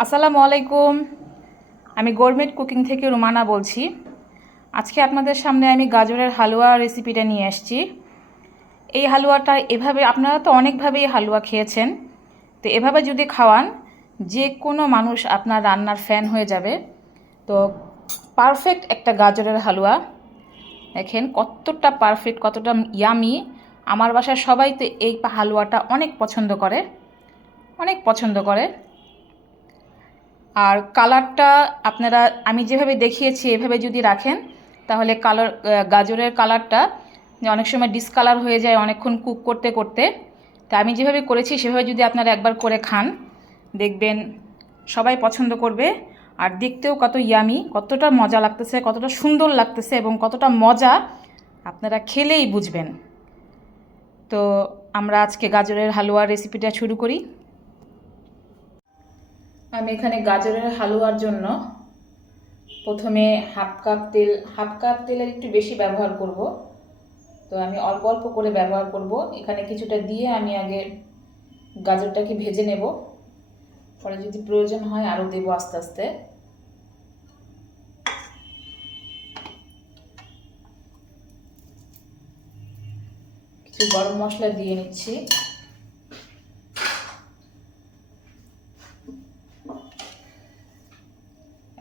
আসসালামু আলাইকুম। আমি গোরমেট কুকিং থেকে রুমানা বলছি। আজকে আপনাদের সামনে আমি গাজরের হালুয়া রেসিপিটা নিয়ে আসছি। এই হালুয়াটা এভাবে আপনারা তো অনেকভাবেই হালুয়া খেয়েছেন, তো এভাবে যদি খাওয়ান যে কোনো মানুষ আপনার রান্নার ফ্যান হয়ে যাবে। তো পারফেক্ট একটা গাজরের হালুয়া, দেখেন কতটা পারফেক্ট, কতটা ইয়ামি। আমার বাসার সবাই তো এই হালুয়াটা অনেক পছন্দ করে, অনেক পছন্দ করে। আর কালারটা আপনারা আমি যেভাবে দেখিয়েছি এভাবে যদি রাখেন তাহলে গাজরের কালারটা অনেক সময় ডিসকালার হয়ে যায় অনেকক্ষণ কুক করতে করতে। তা আমি যেভাবে করেছি সেভাবে যদি আপনারা একবার করে খান, দেখবেন সবাই পছন্দ করবে। আর দেখতেও কত ইয়ামি, কতটা মজা লাগতেছে, কতটা সুন্দর লাগতেছে এবং কতটা মজা আপনারা খেলেই বুঝবেন। তো আমরা আজকে গাজরের হালুয়ার রেসিপিটা শুরু করি। আমি এখানে গাজরের হালুয়ার জন্য প্রথমে হাফ কাপ তেলের একটু বেশি ব্যবহার করব। তো আমি অল্প অল্প করে ব্যবহার করব। এখানে কিছুটা দিয়ে আমি আগে গাজরটাকে ভেজে নেব, পরে যদি প্রয়োজন হয় আরও দেবো আস্তে আস্তে। কিছু গরম মশলা দিয়ে নিচ্ছি।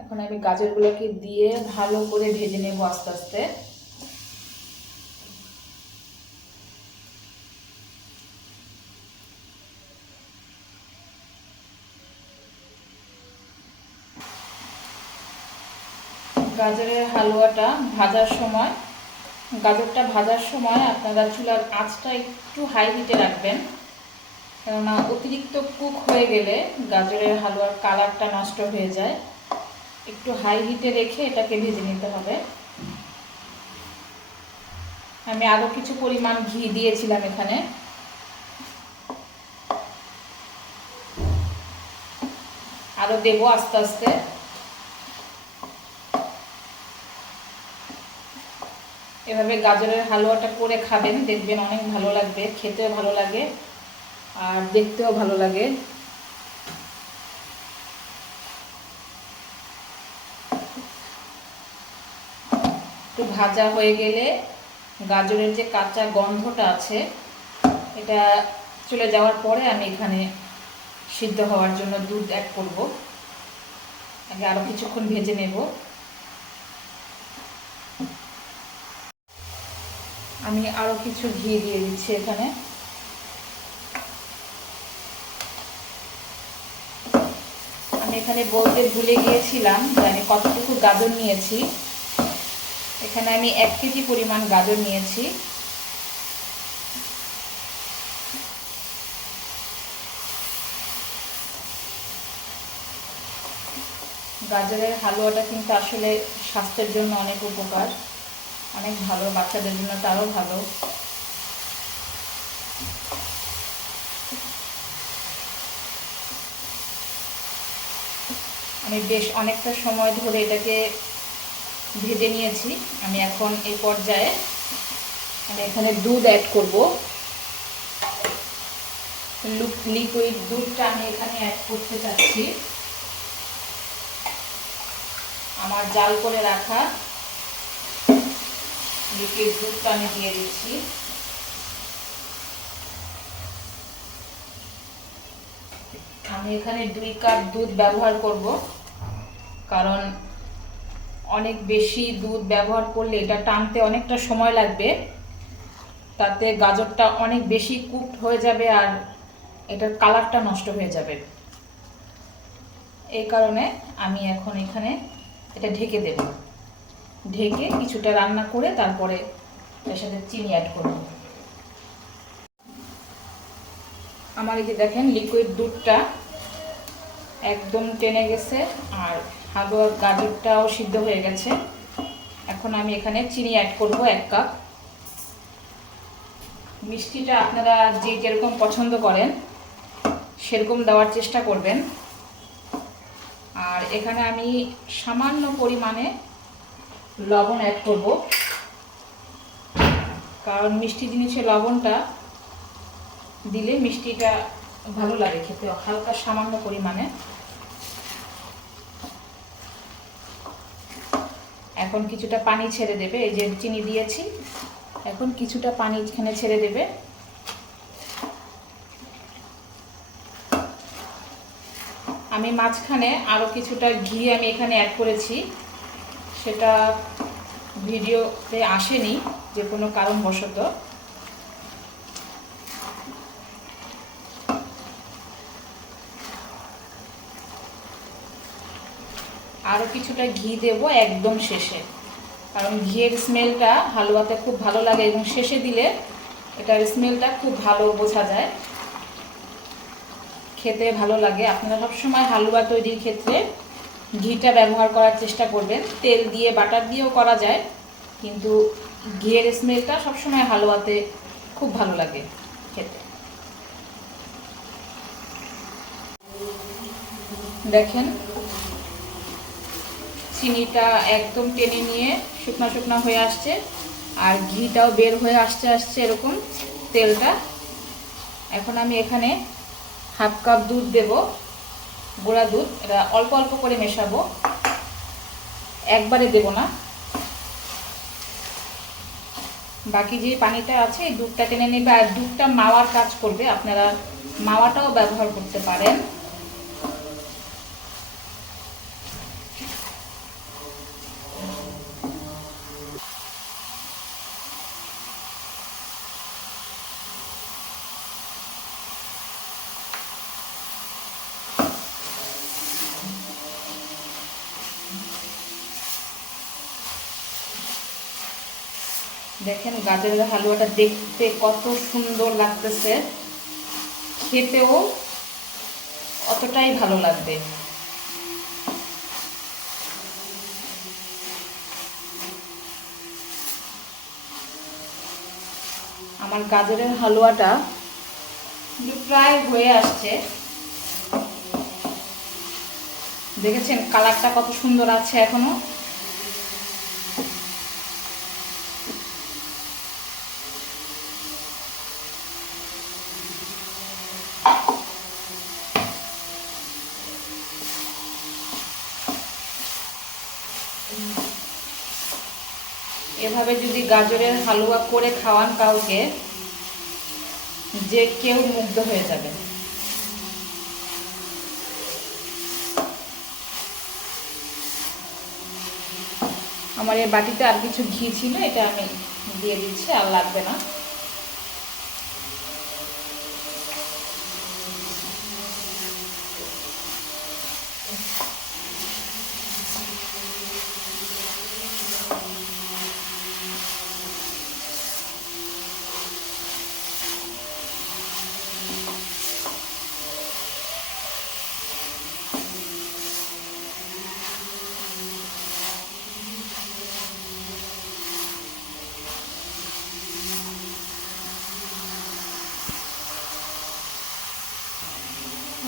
এখন আমি গাজরগুলোকে দিয়ে ভালো করে ভেজে নেব আস্তে আস্তে। গাজরের হালুয়াটা গাজরটা ভাজার সময় আপনারা চুলার আঁচটা একটু হাই হিটে রাখবেন, কেননা অতিরিক্ত কুক হয়ে গেলে গাজরের হালুয়ার কালারটা নষ্ট হয়ে যায়। একটু হাই হিটে রেখে এটাকে ভেজে নিতে হবে। আমি আরও কিছু পরিমাণ ঘি দিয়েছিলাম এখানে। আরও দেবো আস্তে আস্তে। এভাবে গাজরের হালুয়াটা করে খাবেন, দেখবেন অনেক ভালো লাগবে, খেতেও ভালো লাগে আর দেখতেও ভালো লাগে। একটু ভাজা হয়ে গেলে গাজরের যে কাঁচা গন্ধটা আছে এটা চলে যাওয়ার পরে আমি এখানে সিদ্ধ হওয়ার জন্য দুধ অ্যাড করব। আগে আরও কিছুক্ষণ ভেজে নেব। আমি আরও কিছু ঘি দিয়ে দিচ্ছি এখানে। আমি এখানে বলতে ভুলে গিয়েছিলাম যে আমি কতটুকু গাজর নিয়েছি। এখানে আমি 1 কেজি পরিমাণ গাজর নিয়েছি। গাজরের হালুয়াটা কিন্তু আসলে স্বাস্থ্যের জন্য অনেক উপকার, অনেক ভালো, বাচ্চাদের জন্য তারও ভালো। আমি বেশ অনেকটা সময় ধরে এটাকে ভেজে নিয়েছি। আমি এখন এই পর্যায়ে আমি এখানে দুধ অ্যাড করব। লিকুইড দুধটা আমি এখানে অ্যাড করতে চাচ্ছি। আমার জাল করে রাখা লিকুইড দুধটা আমি দিয়ে দিচ্ছি। আমি এখানে 2 কাপ দুধ ব্যবহার করব, কারণ অনেক বেশি দুধ ব্যবহার করলে এটা টানতে অনেকটা সময় লাগবে, তাতে গাজরটা অনেক বেশি কুকড হয়ে যাবে আর এটার কালারটা নষ্ট হয়ে যাবে। এই কারণে আমি এখন এখানে এটা ঢেকে দেব। ঢেকে কিছুটা রান্না করে তারপরে এর সাথে চিনি অ্যাড করব। আমার এই যে দেখেন লিকুইড দুধটা একদম টেনে গেছে আর হালুয়ার গাজরটাও সিদ্ধ হয়ে গেছে। এখন আমি এখানে চিনি অ্যাড করব 1 কাপ। মিষ্টিটা আপনারা যে যেরকম পছন্দ করেন সেরকম দেওয়ার চেষ্টা করবেন। আর এখানে আমি সামান্য পরিমাণে লবণ অ্যাড করব, কারণ মিষ্টি জিনিসে লবণটা দিলে মিষ্টিটা ভালো লাগে খেতে, হালকা সামান্য পরিমাণে। এখন কিছুটা পানি ছেড়ে দেবে, এই যে চিনি দিয়েছি, এখন কিছুটা পানি এখানে ছেড়ে দেবে। আমি মাঝখানে আরও কিছুটা ঘি আমি এখানে অ্যাড করেছি, সেটা ভিডিওতে আসেনি যে কোনো কারণবশত। আরও কিছুটা ঘি দেব একদম শেষে, কারণ ঘিয়ের স্মেলটা হালুয়াতে খুব ভালো লাগে এবং শেষে দিলে এটার স্মেলটা খুব ভালো বোঝা যায়, খেতে ভালো লাগে। আপনারা সবসময় হালুয়া তৈরির ক্ষেত্রে ঘিটা ব্যবহার করার চেষ্টা করবেন। তেল দিয়ে বাটার দিয়েও করা যায়, কিন্তু ঘিয়ের স্মেলটা সবসময় হালুয়াতে খুব ভালো লাগে খেতে। দেখেন চিনিটা একদম টেনে নিয়ে শুকনো শুকনো হয়ে আসছে, আর ঘিটাও বের হয়ে আসছে এরকম তেলটা। এখন আমি এখানে হাফ কাপ দুধ দেব, গুঁড়া দুধ। এটা অল্প অল্প করে মেশাবো, একবারে দেব না। বাকি যে পানিটা আছে এই দুধটা টেনে নেবে, আর দুধটা মাওয়ার কাজ করবে, আপনারা মাওয়াটাও ব্যবহার করতে পারেন। দেখেন গাজরের হালুয়াটা দেখতে কত সুন্দর লাগতেছে, খেতেও অতটাই ভালো লাগবে। আমার গাজরের হালুয়াটা প্রায় হয়ে আসছে, দেখেছেন কালারটা কত সুন্দর আছে এখনো। এভাবে যদি গাজরের হালুয়া করে খাওয়ান কাউকে, যে কেউ মুগ্ধ হয়ে যাবে। আমার এই বাটিতে আর কিছু ঘি ছিল, এটা আমি দিয়ে দিচ্ছি, আর লাগবে না।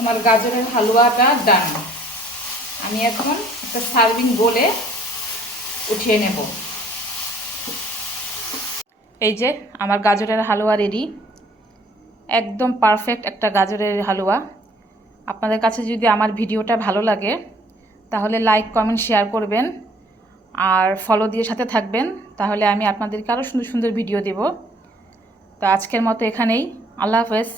আমার গাজরের হালুয়াটা ডান। আমি এখন একটা সার্ভিং বোলে উঠিয়ে নেব। এই যে আমার গাজরের হালুয়া রেডি, একদম পারফেক্ট একটা গাজরের হালুয়া। আপনাদের কাছে যদি আমার ভিডিওটা ভালো লাগে তাহলে লাইক কমেন্ট শেয়ার করবেন, আর ফলো দিয়ে সাথে থাকবেন, তাহলে আমি আপনাদেরকে আরও সুন্দর সুন্দর ভিডিও দেব। তো আজকের মতো এখানেই, আল্লাহ হাফেজ।